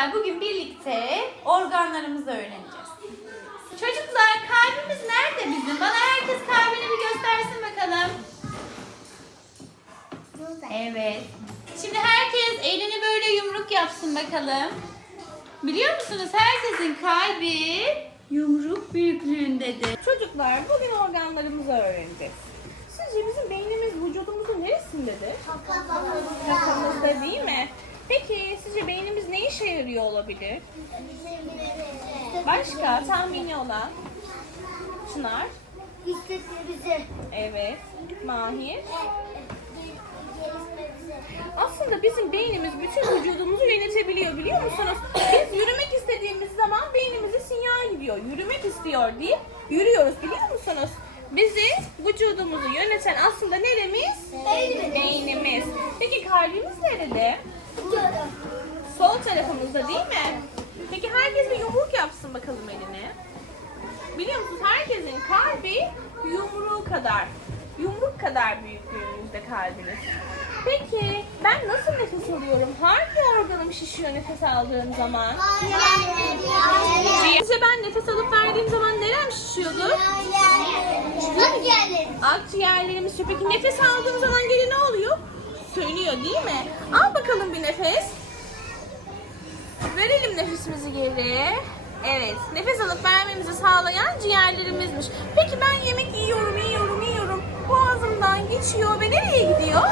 Çocuklar bugün birlikte organlarımızı öğreneceğiz. Çocuklar kalbimiz nerede bizim? Bana herkes kalbini bir göstersin bakalım. Evet. Şimdi herkes elini böyle yumruk yapsın bakalım. Biliyor musunuz herkesin kalbi yumruk büyüklüğündedir. Çocuklar bugün organlarımızı öğreneceğiz. Sizce bizim beynimiz vücudumuzun neresindedir? Kafamızda değil mi? Peki sizce beynimiz ne yarıyor olabilir? Başka tahmini olan? Çınar? Evet. Mahir? Aslında bizim beynimiz bütün vücudumuzu yönetebiliyor biliyor musunuz? Biz yürümek istediğimiz zaman beynimize sinyal gidiyor. Yürümek istiyor diye yürüyoruz biliyor musunuz? Bizi vücudumuzu yöneten aslında neremiz? Yapsın bakalım eline. Biliyor musunuz herkesin kalbi yumruğu kadar, yumruk kadar büyüklüğünüzde kalbiniz. Peki ben nasıl nefes alıyorum? Hangi organım şişiyor nefes aldığım zaman? Size ben nefes alıp verdiğim zaman nerem şişiyordu? Akciğerlerimiz şişiyor. Peki nefes aldığım zaman geri ne oluyor? Sönüyor değil mi? Al bakalım bir nefes. Verelim nefesimizi geri. Evet, nefes alıp vermemizi sağlayan ciğerlerimizmiş. Peki ben yemek yiyorum, yiyorum, yiyorum. Boğazımdan geçiyor ve nereye gidiyor?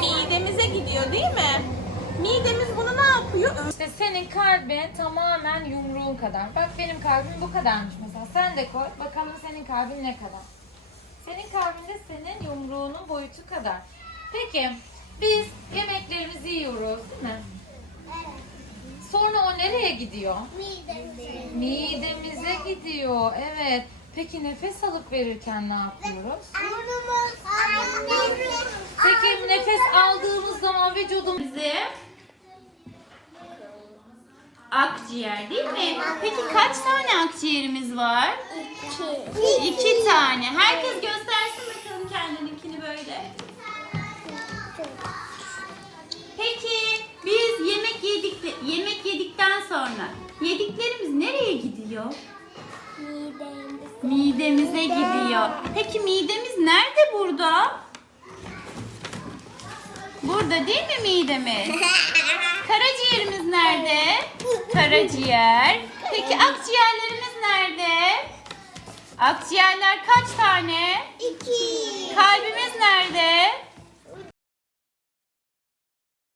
Midemize gidiyor değil mi? Midemiz bunu ne yapıyor? İşte senin kalbin tamamen yumruğun kadar. Bak benim kalbim bu kadarmış mesela. Sen de koy. Bakalım senin kalbin ne kadar. Senin kalbin de senin yumruğunun boyutu kadar. Peki biz yemeklerimizi yiyoruz değil mi? Nereye gidiyor? Midemize gidiyor. Evet. Peki nefes alıp verirken ne yapıyoruz? Peki nefes aldığımız zaman vücudumuz Akciğer değil mi? Peki kaç tane akciğerimiz var? İki tane. Herkes göstersin bakalım kendininkini böyle. Gidiyor? Midemize gidiyor. Peki midemiz nerede burada? Burada değil mi midemiz? Karaciğerimiz nerede? Karaciğer. Peki akciğerlerimiz nerede? Akciğerler kaç tane?